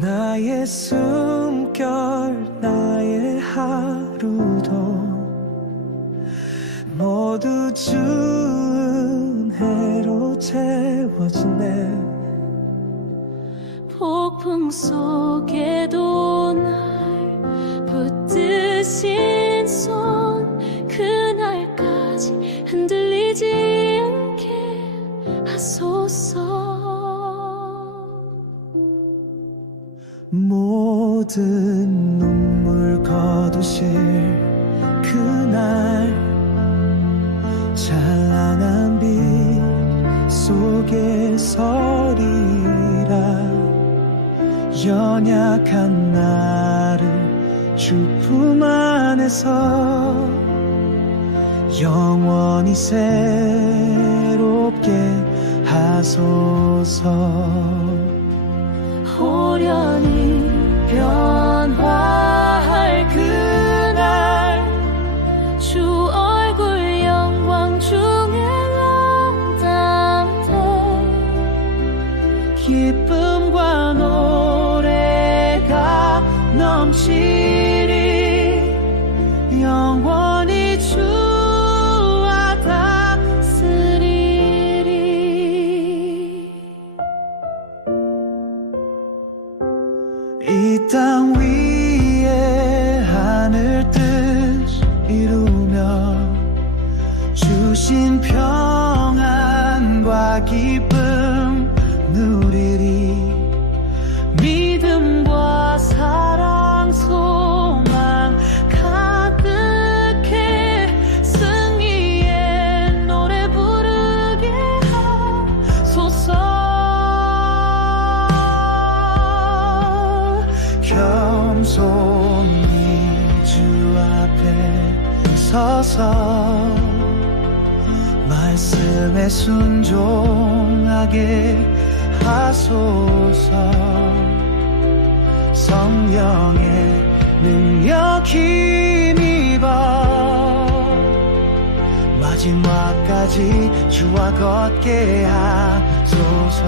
나의 숨결 나의 하루도 모두 주은 해로 채워지네. 폭풍 속에도 날 붙드신 손 그날까지 흔들리지 않게 하소서 모든 눈물 거두실 그날 찬란한 빛 속에 서리라. 연약한 나를 주품 안에서 영원히 새롭게 하소서. 호련히 변화할 그날 주 얼굴 영광 중에 랑당대 기쁨과 노래가 넘치 땅 위에 하늘 뜻 이루며 주신 평안과 기쁨 앞에 서서 말씀에 순종하게 하소서. 성령의 능력 힘입어 마지막까지 주와 걷게 하소서